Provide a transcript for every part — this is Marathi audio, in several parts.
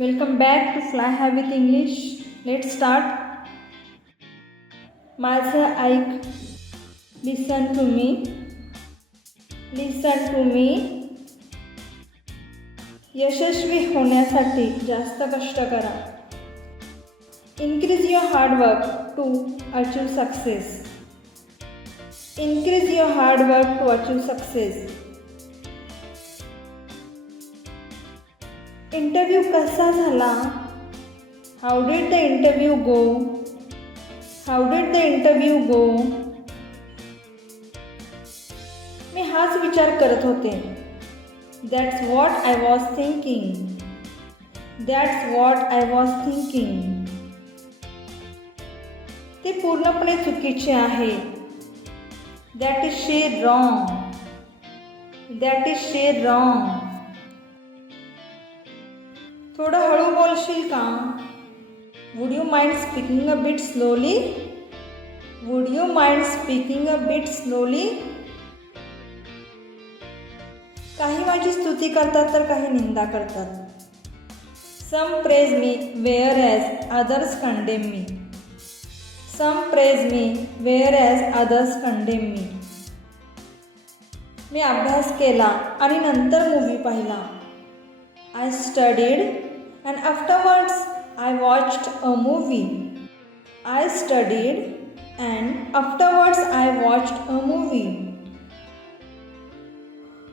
Welcome back to fly have with English let start माझं ऐक listen to me listen to me यशस्वी होण्यासाठी जास्त कष्ट करा. Increase your hard work to achieve success increase your hard work to achieve success interview कसा झाला? How did the interview go how did the interview go मी हाच विचार करत होते. That's what I was thinking that's what I was thinking ते पूर्णपणे चुकीचे आहे. That is sheer wrong that is sheer wrong थोडं हळू बोलशील का? Would you mind speaking a bit slowly would you mind speaking a bit slowly काही माझी स्तुती करतात तर काही निंदा करतात. Some praise me whereas others condemn me some praise me whereas others condemn me मी अभ्यास केला आणि नंतर मूवी पाहिला. I studied and afterwards I watched a movie. I studied and afterwards I watched a movie.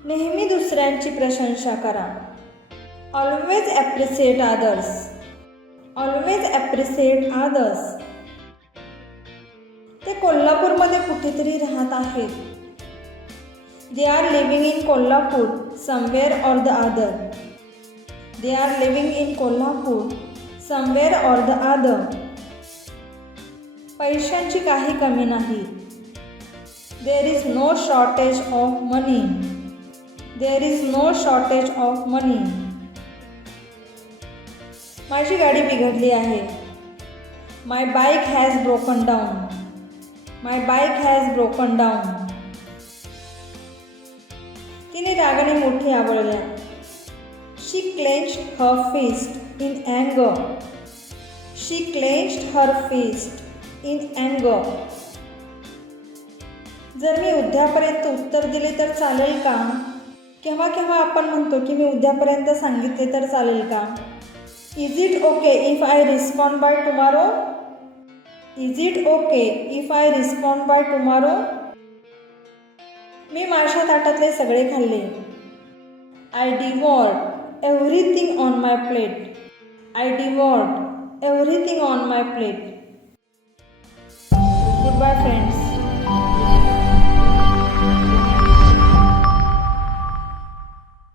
नेहमी दुसऱ्यांची प्रशंसा करा. Always appreciate others always appreciate others ते कोल्हापूरमध्ये कुठेतरी राहत आहेत. They are living in Kolhapur somewhere or the other they are living in Kolhapur somewhere or the other पैशांची काही कमी नाही. There is no shortage of money there is no shortage of money माझी गाडी बिघडली आहे. My bike has broken down my bike has broken down तिने रागाने मोठी आवडल्या शी क्लेन्च्ड हर fist in अँग she क्लेन्च्ड her fist in अँग जर मी उद्यापर्यंत उत्तर दिले तर चालेल का? केव्हा केव्हा आपण म्हणतो की मी उद्यापर्यंत सांगितले तर चालेल का? Is it okay if I respond by tomorrow is it okay if I respond by tomorrow मी माझ्या ताटातले सगळे खाल्ले. I devoured everything on my plate. I devoured everything on my plate. Goodbye, friends.